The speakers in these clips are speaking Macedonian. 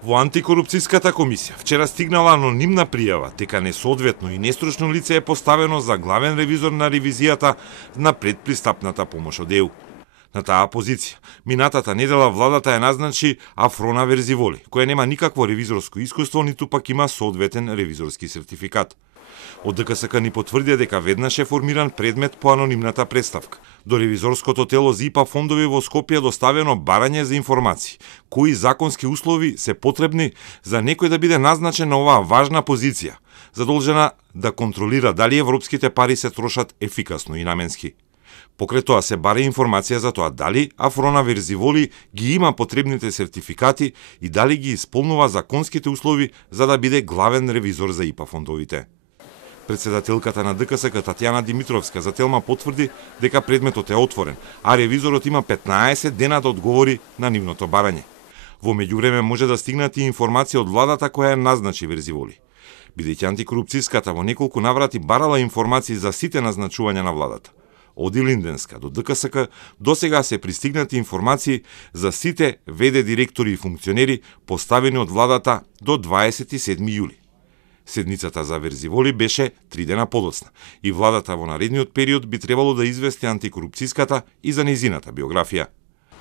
Во антикорупцијската комисија вчера стигнала анонимна пријава дека несоодветно и нестручно лице е поставено за главен ревизор на ревизијата на предпристапната помош од ЕУ. На таа позиција, минатата недела владата ја назначи Афрона Верзиволи, која нема никакво ревизорско искуство, ниту пак има соодветен ревизорски сертификат. Од ДКСК ни потврдија дека веднаш е формиран предмет по анонимната представка. До ревизорското тело за ИПА фондови во Скопје е доставено барање за информации, кои законски услови се потребни за некој да биде назначен на оваа важна позиција, задолжена да контролира дали европските пари се трошат ефикасно и наменски. Покрај тоа се бара информација за тоа дали Афрона Верзиволи ги има потребните сертификати и дали ги исполнува законските услови за да биде главен ревизор за ИПА фондовите. Председателката на ДКСК Татјана Димитровска за Телма потврди дека предметот е отворен, а ревизорот има 15 дена да одговори на нивното барање. Во меѓувреме може да стигнат и информација од владата која ја назначи Верзиволи. Бидејќи антикорупцијската во неколку наврати барала информации за сите назначувања на владата. Од Илинденска до ДКСК досега се пристигнати информации за сите ВД директори и функционери поставени од владата до 27 јули. Седницата за Верзиволи беше 3 дена подоцна и владата во наредниот период би требало да извести антикорупцијската и за нејзината биографија.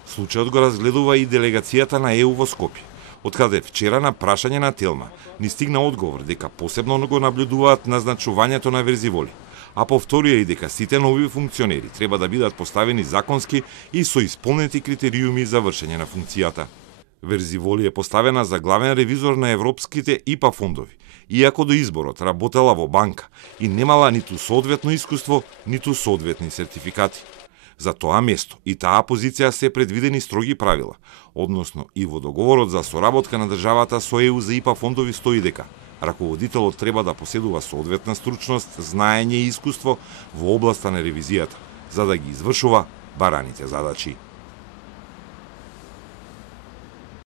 Случајот го разгледува и делегацијата на ЕУ во Скопје, откаде вчера на прашање на Телма ни стигна одговор дека посебно го наблюдуваат назначувањето на Верзиволи, а повторија и дека сите нови функционери треба да бидат поставени законски и со исполнети критериуми за вршење на функцијата. Верзиволи е поставена за главен ревизор на европските ИПА фондови, иако до изборот работела во банка и немала ниту соодветно искуство, ниту соодветни сертификати. За тоа место и таа позиција се предвидени строги правила, односно и во договорот за соработка на државата со ЕУ за ИПА фондови стои дека раководителот треба да поседува соодветна стручност, знаење и искуство во областа на ревизијата, за да ги извршува бараните задачи.